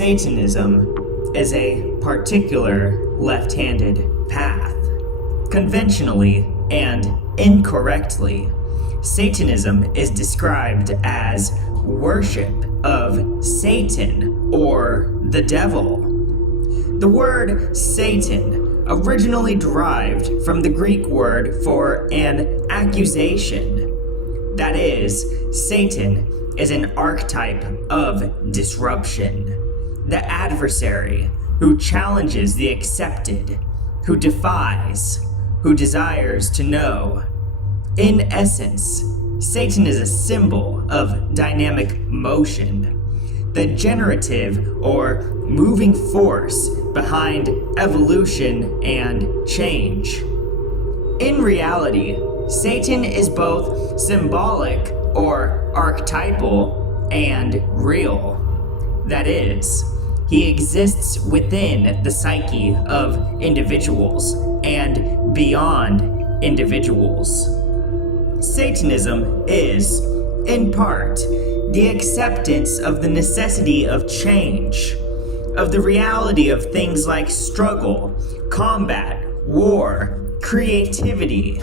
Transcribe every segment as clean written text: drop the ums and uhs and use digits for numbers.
Satanism is a particular left-handed path. Conventionally and incorrectly, Satanism is described as worship of Satan or the devil. The word Satan originally derived from the Greek word for an accusation. That is, Satan is an archetype of disruption, the adversary who challenges the accepted, who defies, who desires to know. In essence, Satan is a symbol of dynamic motion, the generative or moving force behind evolution and change. In reality, Satan is both symbolic or archetypal and real. That is, he exists within the psyche of individuals and beyond individuals. Satanism is, in part, the acceptance of the necessity of change, of the reality of things like struggle, combat, war, creativity,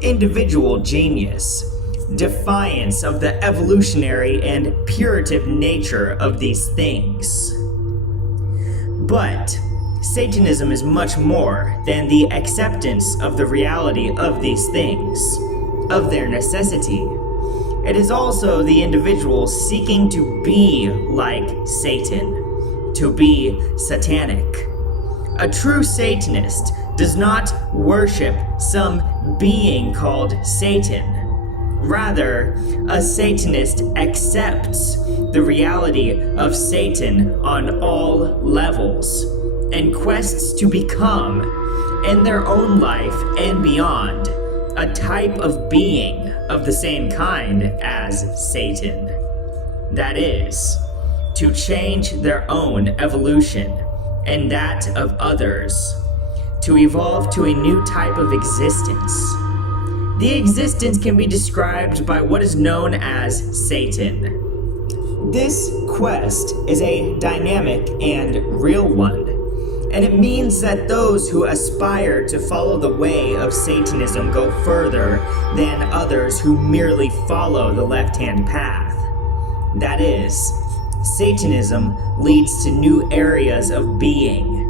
individual genius, defiance of the evolutionary and putative nature of these things. But Satanism is much more than the acceptance of the reality of these things, of their necessity. It is also the individual seeking to be like Satan, to be satanic. A true Satanist does not worship some being called Satan. Rather, a Satanist accepts the reality of Satan on all levels and quests to become, in their own life and beyond, a type of being of the same kind as Satan. That is, to change their own evolution and that of others, to evolve to a new type of existence. The existence can be described by what is known as Satan. This quest is a dynamic and real one, and it means that those who aspire to follow the way of Satanism go further than others who merely follow the left-hand path. That is, Satanism leads to new areas of being.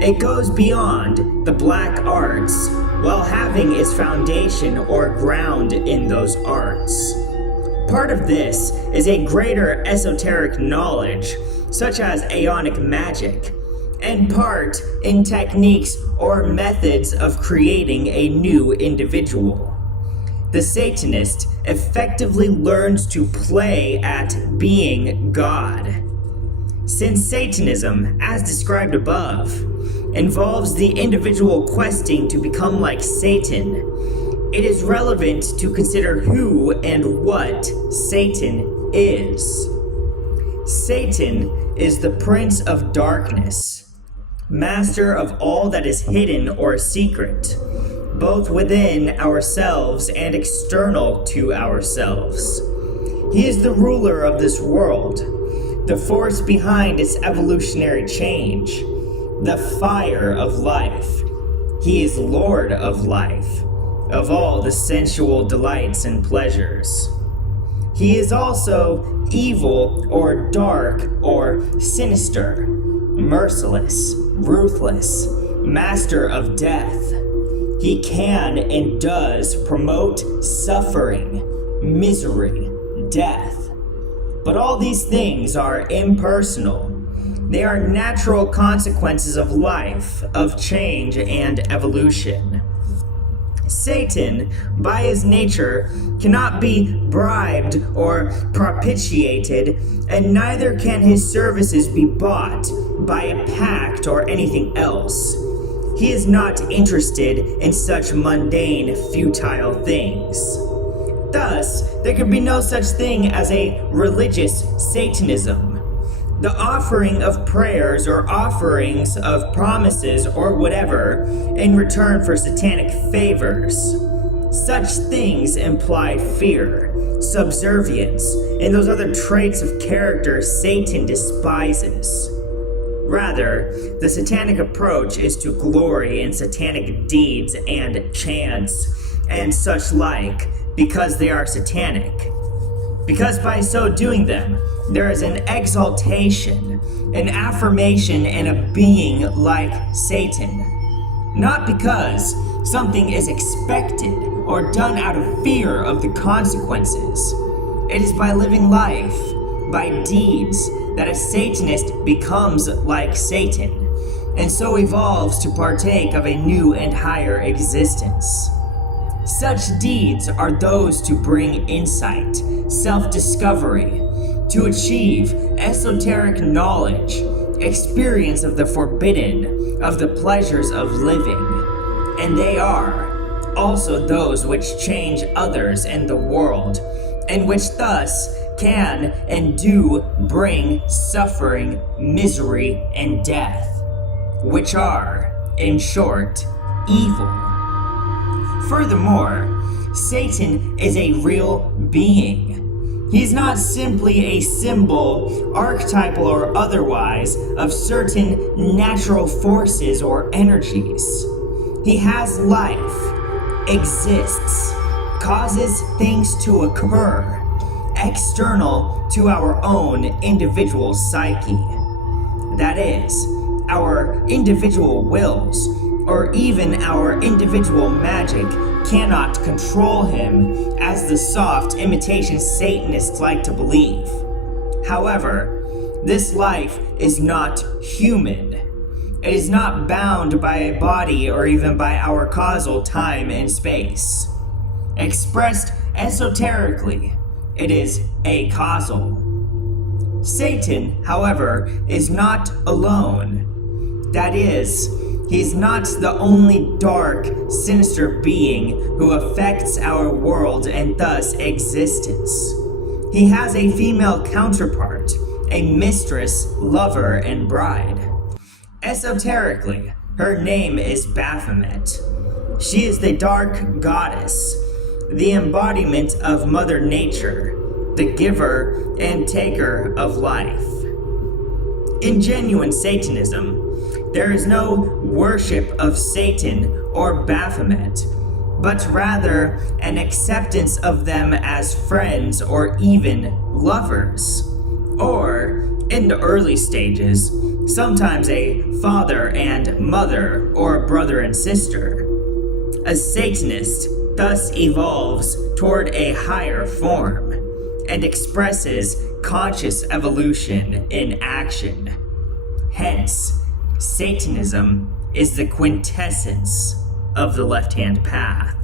It goes beyond the black arts while having its foundation or ground in those arts. Part of this is a greater esoteric knowledge, such as Aeonic magic, and part in techniques or methods of creating a new individual. The Satanist effectively learns to play at being God. Since Satanism, as described above, involves the individual questing to become like Satan, it is relevant to consider who and what Satan is. Satan is the prince of darkness, master of all that is hidden or secret, both within ourselves and external to ourselves. He is the ruler of this world, the force behind its evolutionary change, the fire of life. He is Lord of life, of all the sensual delights and pleasures. He is also evil or dark or sinister, merciless, ruthless, master of death. He can and does promote suffering, misery, death. But all these things are impersonal. They are natural consequences of life, of change and evolution. Satan, by his nature, cannot be bribed or propitiated, and neither can his services be bought by a pact or anything else. He is not interested in such mundane, futile things. Thus, there can be no such thing as a religious Satanism. The offering of prayers or offerings of promises or whatever in return for satanic favors. Such things imply fear, subservience, and those other traits of character Satan despises. Rather, the satanic approach is to glory in satanic deeds and chants and such like because they are satanic. Because by so doing them, there is an exaltation, an affirmation, and a being like Satan. Not because something is expected or done out of fear of the consequences. It is by living life, by deeds, that a Satanist becomes like Satan, and so evolves to partake of a new and higher existence. Such deeds are those to bring insight, self-discovery, to achieve esoteric knowledge, experience of the forbidden, of the pleasures of living, and they are also those which change others and the world, and which thus can and do bring suffering, misery, and death, which are, in short, evil. Furthermore, Satan is a real being. He's not simply a symbol, archetypal or otherwise, of certain natural forces or energies. He has life, exists, causes things to occur, external to our own individual psyche. That is, our individual wills, or even our individual magic, cannot control him, as the soft imitation Satanists like to believe. However, this life is not human. It is not bound by a body or even by our causal time and space. Expressed esoterically, it is acausal. Satan, however, is not alone. That is, he is not the only dark, sinister being who affects our world and thus existence. He has a female counterpart, a mistress, lover, and bride. Esoterically, her name is Baphomet. She is the dark goddess, the embodiment of Mother Nature, the giver and taker of life. In genuine Satanism, there is no worship of Satan or Baphomet, but rather an acceptance of them as friends or even lovers, or, in the early stages, sometimes a father and mother or brother and sister. A Satanist thus evolves toward a higher form and expresses conscious evolution in action. Hence, Satanism is the quintessence of the left-hand path.